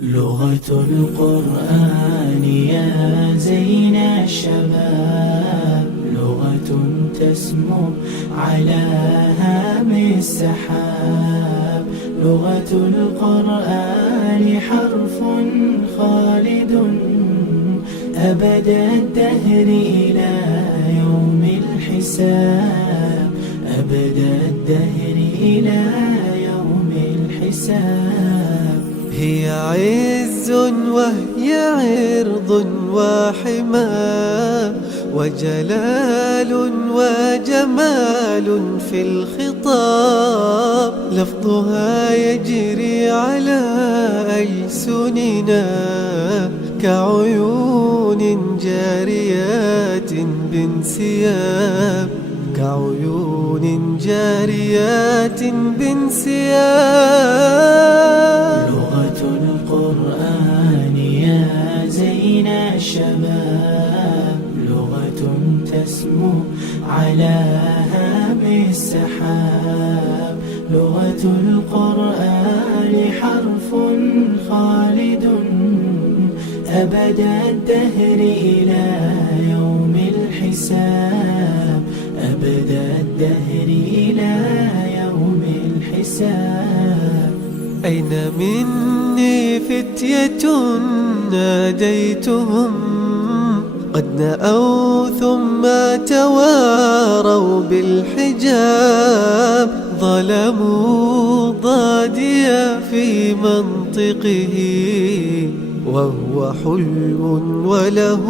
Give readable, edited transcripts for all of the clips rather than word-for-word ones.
لغة القرآن يا زين الشباب، لغة تسمو على هام السحاب. لغة القرآن حرف خالد أبد الدهر إلى يوم الحساب، أبد الدهر إلى يوم الحساب. هي عز وهي عرض وحماه، وجلال وجمال في الخطاب. لفظها يجري على ألسننا كعيون جاريات بانسياب، كعيون جاريات بانسياب. لغة القرآن يا زين الشباب، لغة تسمو على هام السحاب. لغة القرآن حرف خالد أبد الدهر إلى يوم الحساب، أبد الدهر إلى يوم الحساب. أين مني فتية ناديتهم قد نأوا ثم تواروا بالحجاب. ظلموا ضاديا في منطقه وهو حلو وله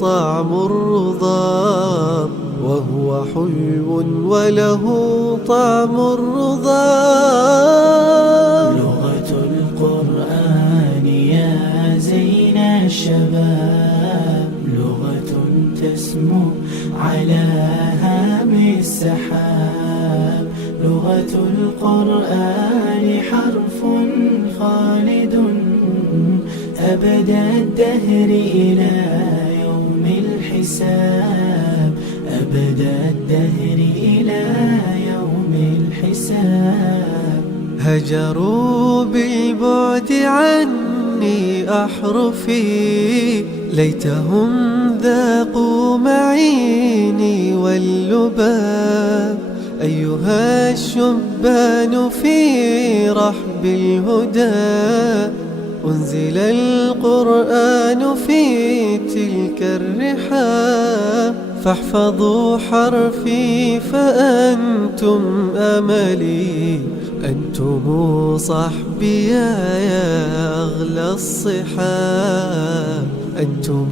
طعم الرضاب، وهو حلو وله طعم الرضاب. لغة القرآن يا زين الشباب، لغة تسمو على هام السحاب. لغة القرآن حرف خالد أبد الدهر إلى يوم الحساب، أبد الدهر إلى يوم الحساب. هجروا بالبعد عني أحرفي، ليتهم ذاقوا معيني واللباب. أيها الشبان في رحب الهدى، أنزل القرآن في تلك الرحاب. فاحفظوا حرفي فأنتم أملي، أنتم صحبي يا أغلى الصحاب، أنتم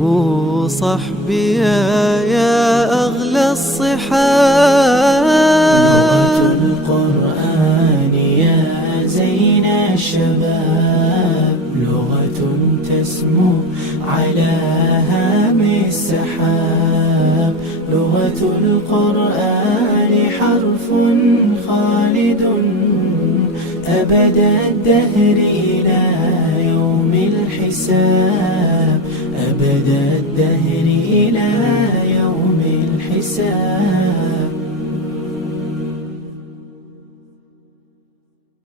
صحبي يا أغلى الصحاب. لغة القرآن يا زين الشباب، لغة تسمو على هام السحاب. لغة القرآن حرف خالد أبد الدهر إلى يوم الحساب، أبد الدهر إلى يوم الحساب.